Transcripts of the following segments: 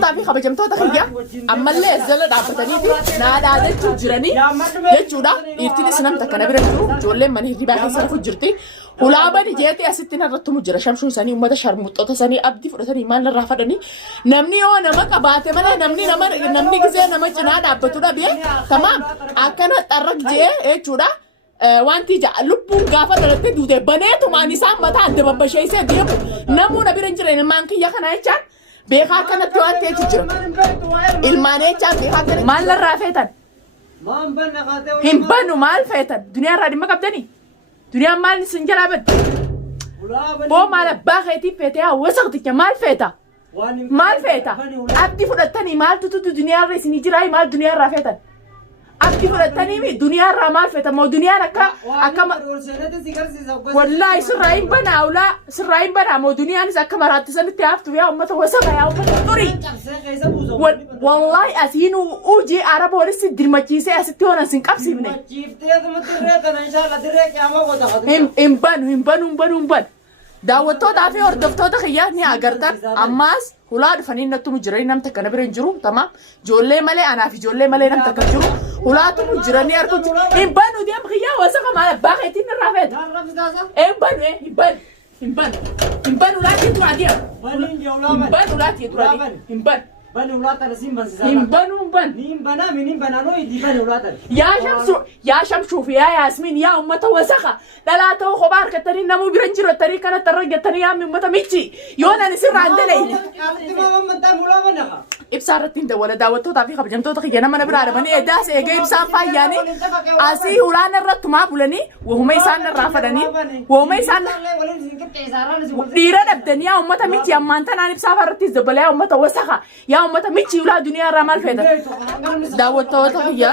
daawwattootaa fi kabajamtoota kiyya ammallee as jala dhaabbataniiti naadhaadachuu jiranii jechuudha. Dhiirtinis namta kana bira jiru ijoolleen mana hirribaa keessa dhufu jirti. Hulaabani jeeti asitti narrattumu jira shamshuun sanii uummata sharmuxxoota sanii abdii fudhatanii maal irraa fadhanii namni yoo nama qabaate malee namni gisee nama cinaa dhaabbatudha biyya tamaam akkana xarraq jee jechuudha. Wanti ja'a lubbuun gaafa dhalate duute baneetumaan isaan mataa adda babbasheessee deemu namoota bira hin jiran ilmaan kiyya kana jechaan beekaa kanatti waan ta'etu jira. Ilmaan jechaan beekaa kana maal irraa feetan? Hin banu maal feetan? Duniyaa irraa dhimma qabdanii? Duniyaan maal isin jalaa badde? Boo maal abbaa keetii feetee hawwasa qixxa maal feeta? Maal feeta? Abdii fudhattanii maaltu duniyaa irra isinii jiraa maal duniyaa irraa feetan? Abdii fudhattanii mi duniyaa irraa maal feeta? Moo duniyaan akka wallaahi sirraa hin banaa ulaa sirraa hin banaa moo duniyaanis akka maraatti sanitti haftu yaa uummata wasaqa yaa uummata xurii. Wallaahi asiin hojii araba walitti dirmachiisee asitti hoonan sin qabsiifne. Hin banu. Daawwattootaa fi hordoftoota kiyyaa ni agartan ammaas hulaa dhufanii nattumu jiranii namta kana bira hin jiru tamaam ijoollee malee anaa fi ijoollee malee namta kan jiru hulaatumu jiranii arguu jiru. Hin banu deem kiyyaa wasaqa maal abbaa keetiin irraa feeta? Hin banu laatii turaa deema. Hin banu. Bani ulata nasim bansi. Hin banu. Yaa shamshuuf yaa yaasmiin yaa uummata wasaqa dhalaa ta'uu kophaa harkattanii namuu bira hin jirottanii kanatti argattanii yaa uummata michi yoo nani sirraan dalee. Ibsaa irratti hin dawwala daawwattootaa fi kabajamtoota kiyya nama biraa dhabanii edaas eegee ibsaan faayyaanii asii ulaan irratti maa bulanii wahuma isaan irraa fadanii wahuma isaan dhiira dhabdanii yaa uummata michi ammaan tanaan ibsaa irrattis dabala yaa uummata wasaqa yaa uummata michi ulaa duniyaa irraa maal feetan? Daawwattoota kiyya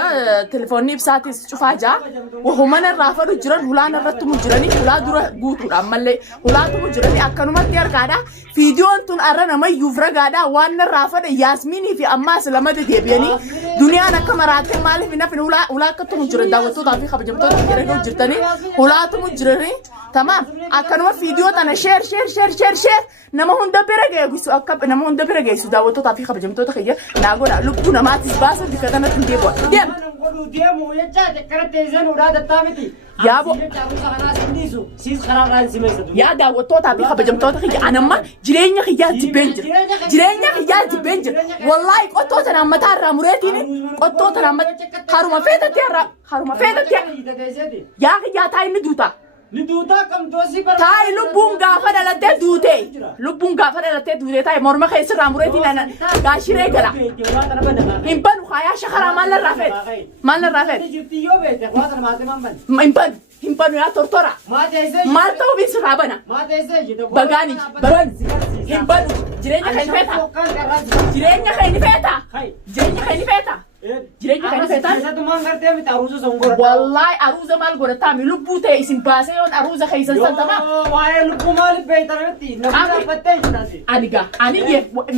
telefoonni ibsaatis cufaa jaa wahuma irraa fadhu jiran ulaan irratti mu jiranii ulaa dura guutuudha ammallee ulaatumu jiranii akkanumatti argaadha. Viidiyoon tun arra namayyuuf ragaadha waan irraa fadha yaasmiinii fi ammaas lamatti deebi'anii duniyaan akka maraattee maaliif hin hafne ulaa akkatumu jiran daawwattootaa fi kabajamtoota kiyya jirtanii ulaatumu jiranii tamaam akkanuma viidiyoo tana sheer nama hunda bira geessu akka nama hunda bira geessu daawwattootaa fi kabajamtoota kiyya naagoodha lubbuu namaatis baasa bika kanatti hin deebi'u deemu jecha karate izan ulaa dattaa miti yaabo yaa daawwattootaa fi kabajamtoota kiyya anamma jireenya kiyyaa jibbeen jira wallaahi qottoo tanaan mataa irraa mureetiin qottoo tanaan haruma feetatti yaa kiyyaa taa inni duuta. Taai lubbuun gaafa dhalatee duute taai morma keessa irraa mureetiin gaashiree gala. Hin banu kaayaa shakaraa maal irraa feet? Hin banu yaa tortora. Maal ta'uu biisirraa bana? Bagaani. Hin banu jireenya kan ni feeta? Jireenya kan feetan? Wallahi aruuza maal godhataa mi lubbuu ta'e isin baasee yoon aruuza keessan santamaa? Waa'ee lubbuu maaliif beektanatti? Namni dhaabbattee jiraate. Ani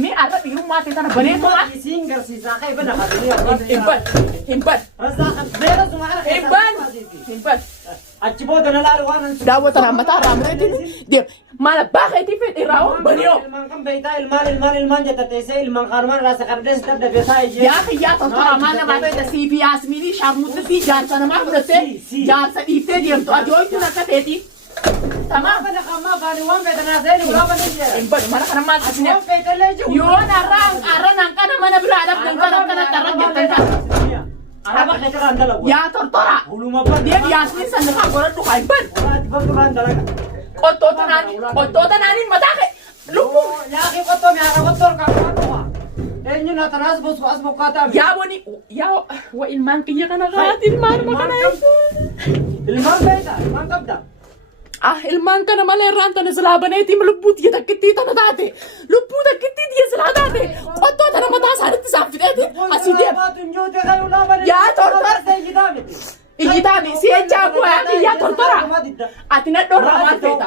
mi arra dhiirummaa ta'e tana baneetumaa? Isiin garsiisaa ka'e bana haadhanii hin ban. Achi booda nalaala waan daawwata rammataa raamureetiin deema. Maal abbaa keetii fedhe irraa hoo baniyoo. Ilmaan kan beektaa ilmaan jettateessee ilmaan kaanumaan irraa saqardee sitti adda beesaa ijee. Yaa kiyyaa tortora maal namaa fedha siifi yaasmiinii sharmuutti jaarsa namaa fudhattee jaarsa dhiiftee deemtu ajooytuun akka teetii. Tamaam. Hin banu mana kana maal tasinee. Yoon arra nanqana mana biraa dhabdan kana tarra jettan ta'a. Yaa tortora. Deem yaasmiin sannataa godhadhu haa hin banu. Qottoota naaniin mataa kee lubbuu. Yaa boni yaa ilmaan kiyya kana raati ilmaanuma kana ilmaan kana malee irraan tana silaa baneetiin lubbuu tiyya takkittii tana taate lubbuu takkittii tiyya silaa taate qottoo tana mataa isaanitti isaan fidheeti asii deema. Yaa tortora. Ijitaami si ejaa bu'aa kiyyaa tortora. Ati nadhoorraa maal feeta?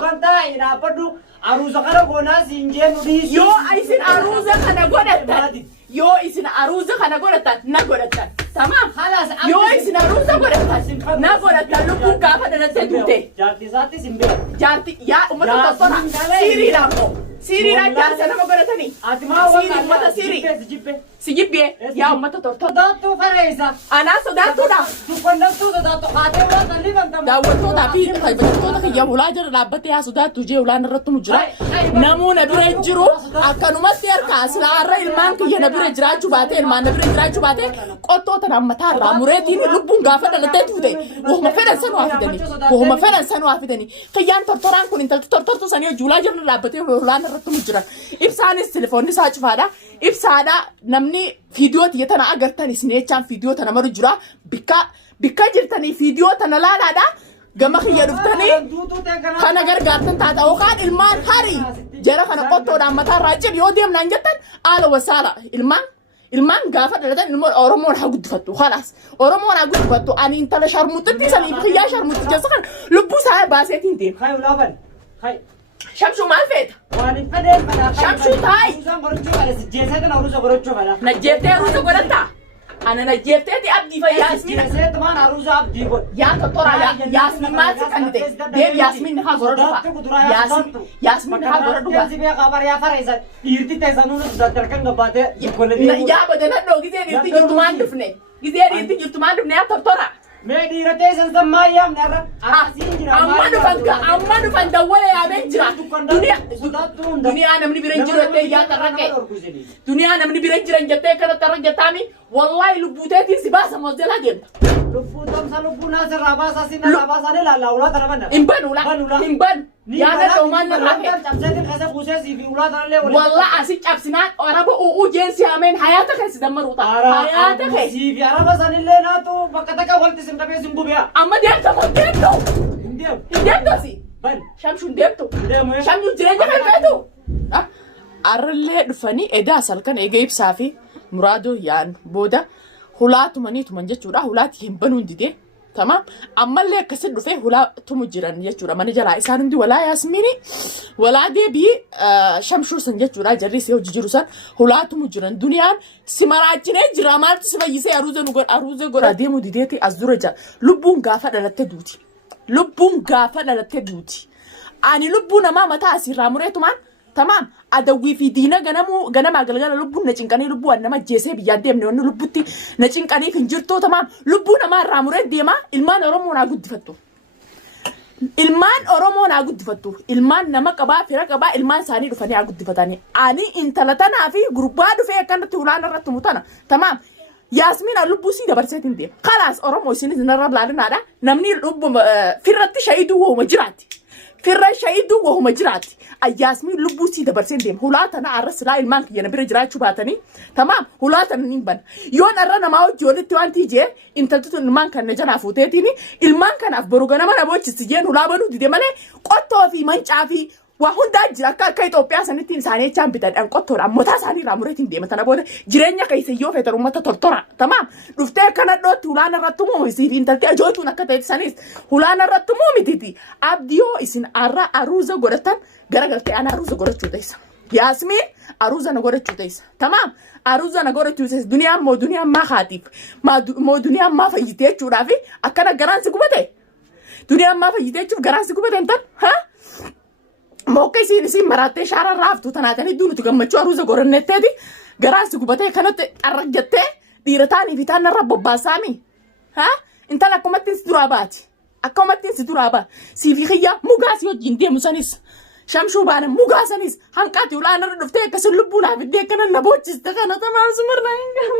Aruuza kana goonaa siin jennu dhiisu. Yoo isin aruuza kana godhatan na godhatan. Tamaam. Yoo isin aruuza godhatan na godhatan lubbuun gaafa dhalattee duute. Jaartii isaatti sin bira. Jaartii yaa uummata tortora. Siiriidhaan moo. سيري راجع سنة ما قرأتني أتما سيري متى سيري جيبه سيجيبي يا أمة تورتو صداتو فريسة أنا صدقتو دا تكونتو صداتو قاتل ولا تلي بنتم daawwattoota da fi tajaajilamtoota kiyya ulaa jira dhaabbatee haa sodaattu jee ulaan irratti mu jira namuu na bira hin jiru akkanumatti harkaa silaarra ilmaan kiyya na bira jiraachuu baate ilmaan na bira jiraachuu baate qottoota nammataa irraa mureetiin lubbuun gaafa dhalatee tuute wahuma fedhan sanuu haa fidanii kiyyaan tortoraan kun intalti tortortu sanii hojii ulaa jirna dhaabbatee ulaan irratti mu jira ibsaanis telefoonni isaa cufaadha ibsaadha namni viidiyoo tiyyatana agartan isin jechaan viidiyoo tana maru jira bikka jirtanii viidiyoo tana laalaadha gama kiyya dhuftanii kana gargaartan taata yookaan ilmaan harii jara kana qottoodhaan mataarraa cibi yoo deemnaan jettan haala wasaala ilmaan gaafa dhalatan ilmoo Oromoon haa guddifattu khalaas Oromoon haa guddifattu ani intala sharmuutti sanii kiyyaa sharmuutti jeessa kan lubbuu isaa baaseetiin deema. خير لابن خير Shamshuu maal feeta? وأنا فدين فدا Shamshuu taa'e. روزا برجو على سجيسة أنا روزا برجو على Najjeeftee ruusa godhatta? Ana najjeefteeti abdii fayyaa Yaasmiina. سجيسة تمان روزا أبدي قول Yaa tortora Yaasmiin maal si kan ta'e? Deem Yaasmiin ni haa gora dhufa. Yaasmiin ni haa gora dhufa. يا زبيا خبر يا فريسة يرتي تزانون تزاتر كان قبادة يقول لي Yaa badanadhoo gizeen irti jirtumaan dhufne. Gizeen irti jirtumaan dhufne yaa tortora. ما ديرتي سنسم ما يام نرى amma dhufan dawwala yaamee jira duniyaa namni bira jiru jettee yaa tarraqe duniyaa namni bira jiran jettee kana tarra jettaami wallahi lubbuuteetiin si baasa mozelaa deemta imban yaada dhoomaan narraa walla asi cabsinaan araba u'uu jeensi ameen hayaata keessi dammaruuta hayaata keessi amma deemta moo deemtu hindeemtosi shamshuun deemtu shamshuun jireenya kan feetu arrillee dhufanii edaa salkan eega ibsaa fi muraadoo yaan booda hulaatumaniituman jechuudha hulaati hin banuun didee tamam ammallee akkasitti dhufee hulaatumu jiran jechuudha mana jalaa isaan hundi walaa Yaasmiini walaa deebii shamshuu san jechuudha jarri si hojii jiru san hulaatumu jiran duniyaan si maraachinee jira maaltu si fayyisee aruuza godha deemu dideeti as dura jira lubbuun gaafa dhalatte duuti ani lubbuu namaa mataa asirraa mureetumaan tamam adawwii fi diina ganama galgala lubbuun na cinqanii lubbuu an nama jeesee biyyaan deemne wanni lubbutti na cinqaniif hin jirtu tamam lubbuu namaa irraa muree deema ilmaan Oromoo naa guddifattu ilmaan nama qabaa fira qabaa ilmaan isaanii dhufanii haa guddifatanii ani intala tanaa fi gurbaa dhufee akkanatti ulaan irratti mutana tamam Yaasmiina lubbuu sii dabarseetiin deema khalaas Oromoo isinis narra laalinaadha namni lubbuu firratti shahiduu wooma jiraatti firra shahiduu wooma jiraatti Yaasmiin lubbuu sii dabarseen deema hulaatana arrasilaa ilmaan kiyya bira jiraachuu baatanii tamam hulaatana niin bana yoon arra namaa hojii walitti waan tiijee intaltutu ilmaan kan na jalaa fuuteetiin ilmaan kanaaf boru ganama na boochisi jeen hulaa banuu dide malee qottoo fi mancaa fi waa hundaa jira akka Itoophiyaa sanitti isaanii jechaan bitadhaan qottoodhaan motaa isaanii irraa mureetiin deema tana booda jireenya keessayyoo feetan uummata tortora tamam dhuftee akkana dhootti hulaan irratti muumisiif intalti ajootuun akka ta'e sanis hulaan irratti muumititi abdiyoo isin arra aruuza godhatan garagaltee ana aruuza godhachuu teessa Yaasmiin aruuza na godhachuu teessa tamam aruuza na godhachuu teessa duniyaan maa haatiif moo duniyaan maa fayyitee jechuudhaaf akkana garaan si gubate duniyaan maa fayyitee jechuuf garaan si gubate intal haa Mokka isin marattee shaara raaftu tanaatanii duunuti gammachuu aruuza gorannetteeti garaansi gubatee kanatti arragjattee dhiirataanii fi taanarra bobbaasaami haa intala akkumattiin si duraa baati siifi kiyya mugaasii wajjin deemu sanis shamshuu baana mugaasanis hanqaati ulaanarra dhuftee akkasin lubbuu naaf iddee akkana na boochiste kana tamaan sumarraa hin gahu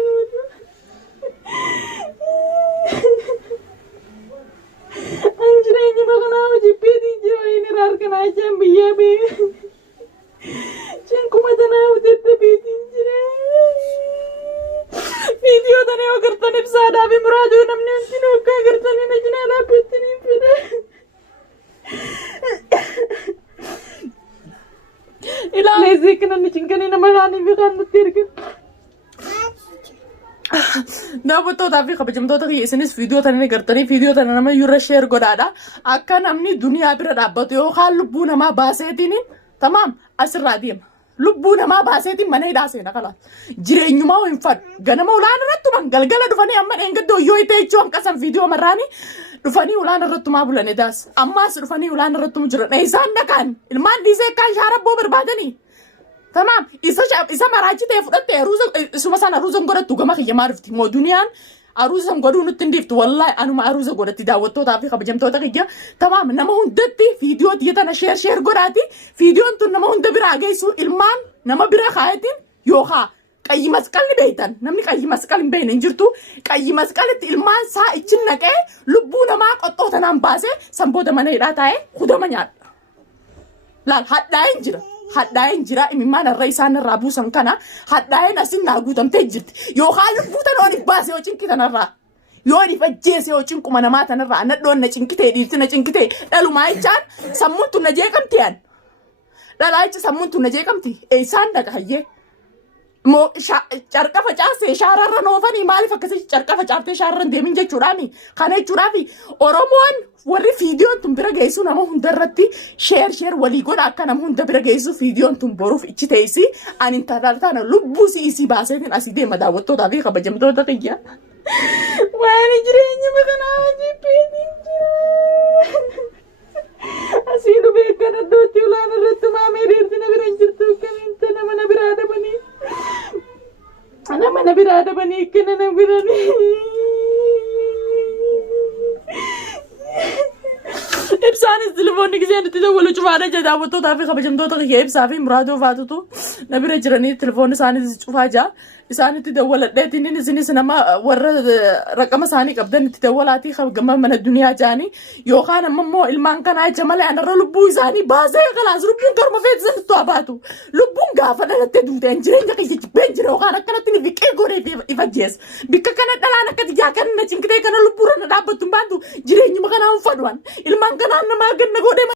Anjireenyi bakkanaa hojii beetii jira inni harkanaa ijaan biyyaa bee. Cinkuma tanaa hojjette beetiin jira. Viidiyoo tana yoo agartan ibsaadhaa fi muraaduu namni hundinuu akka agartanii na cinaa dhaabbattanii fide. Ilaalee seeqina ni cinkanii nama kaanii fi kaan nutti ergan. Daawwattootaa fi kabajamtoota kiyya isinis viidiyoo tana agartanii viidiyoo tana nama irra sheer godhaadha akka namni duniyaa bira dhaabbatu yookaan lubbuu namaa baaseetiin tamam asirraa deema lubbuu namaa baaseetiin mana hidhaa seena kalaas jireenyumaa hin fadhu ganama ulaan irrattuman galgala dhufanii amma dheengaddoo yoo itee jechuu hanqasan viidiyoo marraanii dhufanii ulaan irrattumaa bulan edaas ammaas dhufanii ulaan irrattumu jiran isaan dhaqan ilmaan dhiisee kaan shaarabboo barbaadanii تمام إذا ما راجعت يفرط أروز سو مثلا أروز نقول تجمع خي ما عرفتي مو دنيا أروز نقولون التنديفت والله أنا ما أروز نقول تداوتو تعرفي خبجم توتا خيجا تمام نما هندتي فيديو ديتا شير قراتي فيديو أنتو نما هند برا جيسو إلمان نما برا خايتين يوخا كأي مسكال بيتن نمني كأي مسكال بين إنجرتو كأي مسكال إلمان سا إتشنك لبونا ما قطوتا نام باسه سامبودا من إيراتاي خدا من ياد لا haddaa'een jira imimmaan irra isaan irraa buusan kana haddaa'een asin naa guutamtee jirti yookaan lubbuutan oonif baase yoo cinqitan irraa yoo if ajjeese yoo cinquma namaa tanirraa nadhoon na cinqitee dhiirti na cinqitee dhalumaa jechaan sammuun tun na jeeqamti yaan dhalaa jecha sammuun tun na jeeqamti eessaan dhaqa hayyee moo carqa facaasee shaararra noofanii maaliif akkasii carqa facaaftee shaararra deemin jechuudhaani kana jechuudhaafi oromoon warri fiidiyoon tun bira geessu nama hundarratti sheer walii godha akka nama hunda bira geessu fiidiyoon tun boruuf ichi teessi ani intalaaltaana lubbuu isii baaseetiin asii deema daawwattootaa fi kabajamtoota kiyya waan jireenya makanaa jibbiitiin jira asii dhufee kan addootti ulaan irratti maamee deertina bira hin jirtu akkamiinta nama na biraa dhabanii nama na biraa dhabanii akkana na biranii ibsaanis telefoonni gisee nuti dawwalu cufaadha jedha daawwattootaa fi kabajamtoota kiyya ibsaa fi muraadoo faatutu na bira jiranii telefoonni isaanis cufaa jira isaanitti dawwaladheetiin isinis nama warra raqama isaanii qabdan itti dawwalaatii gama mana duniyaa jaanii yookaan ammoo ilmaan kanaa jecha malee anarra lubbuu isaanii baasee kalaas lubbuun karma feetisanitti waa baatu lubbuun gaafa dhalattee duuteen jireenya kiyya jibbeen jira yookaan akkanatti ni biqee godhee ifajjeessa bikka kana dhalaan akka tijaa kan na cinqitee kana lubbuurra na dhaabbattu hin baatu jireenyuma kanaa hin fadhuan ilmaan kanaan namaa ganna godhee